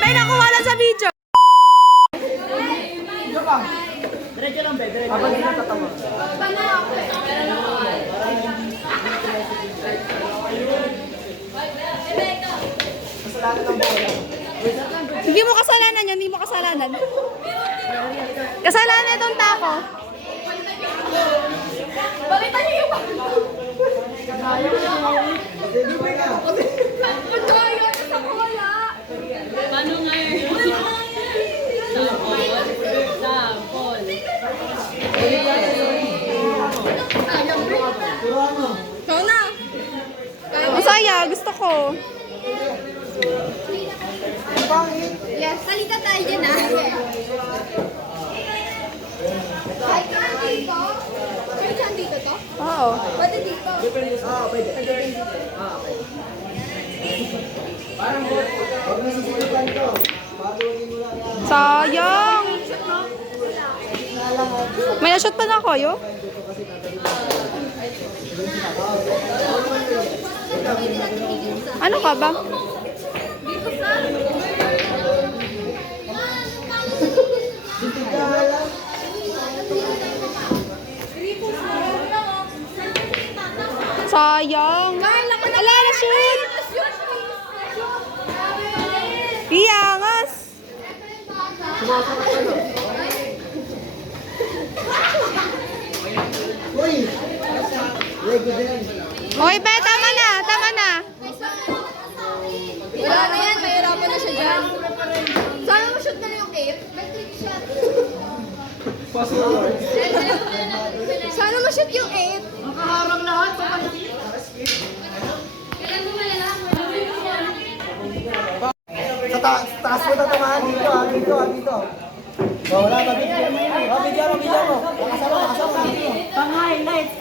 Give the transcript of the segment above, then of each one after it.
May nakuha lang sa video. Diretso lang, be. Diretso. Habang hindi natatawa. Kasalanan ng bola. Hindi mo kasalanan yun, hindi mo kasalanan. Kasalanan itong tako. Balitan niyo yung Paano nga yun? Sample. Ikaw na. Masaya, gusto ko. Yes, salita tayo dyan ah. Kahit saan dito? Kahit saan dito to? Oo. Pwede dito. Pwede. Okay. Parang huwag na susulitan to. Patuloy mo lang yan. Sayang. May na-shoot pa na ako, yo? Ano ka ba? Sayang. Ala, na-shoot. Iyangas. Uy! Lego din. Okay, be, tama na. Tama na. Wala na yan, mahirapan na siya dyan. Sana ma-shoot na lang yung 8. May trick shot. Password. Sana ma-shoot yung 8. Nakaharang lahat. Sa taas mo tatamaan dito. Wala ba bigyan mo? Bigyan mo. Kasama. Pang-highlights.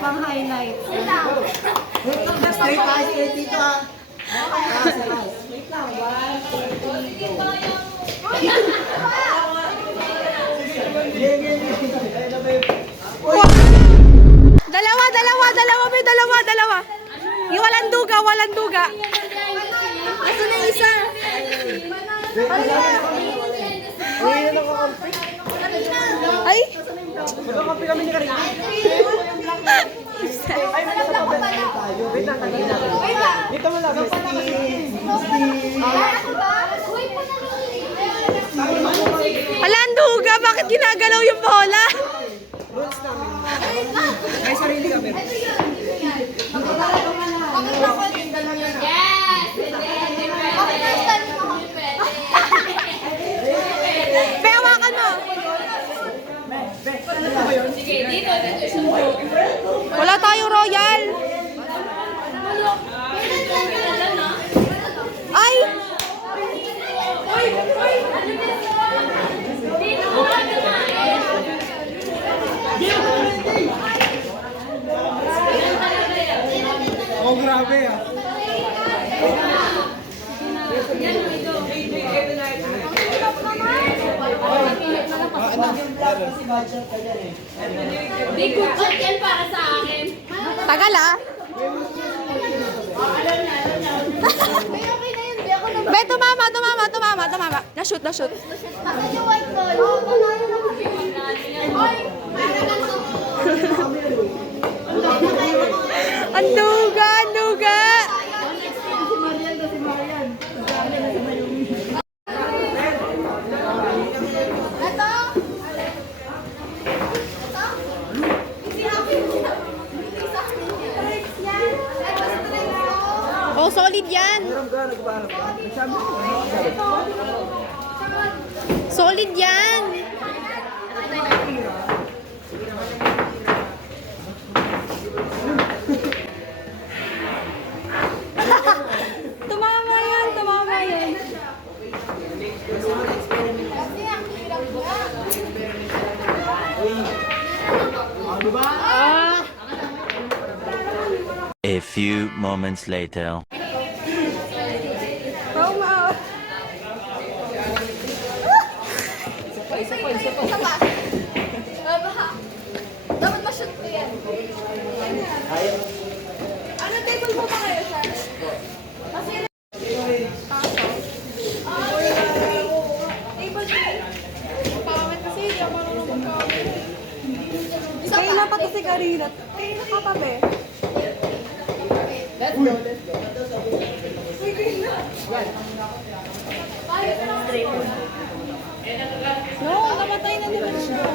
Straight dito ha. Dalawa. Yung walang duga. Asa na yung isa? Ay! Magkakampi kami ni Karina. Wait lang, tagal na. Dito mo lang. Walang duga! Bakit ginagalaw yung bola? Rules namin. May sarili kami. Pewakan mo! Sige, dito. Wala tayong royal! Ay! Oh, grabe ah. Di good shot yan para sa akin. Tagal ah! May okay na yun, di ako na. Be, tumama. Na-shoot. Bakit yung white ball? Oo, panalo na kasi. Oy, para lang sa... Ang duga! Ito? Oh, solid yan! Solid yan! Tumama yan! Kasi ang hirap niya. A few moments later. Isa pa. Dapat ma-shoot ko yan. Ano table mo ba kayo, sir? Kasi No, namatay na naman siya.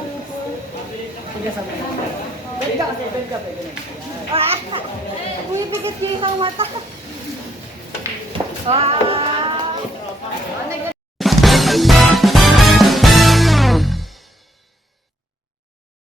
Bend ka kasi, bend ka. Pwede na. Bumibigit yung ibang mata. Wow!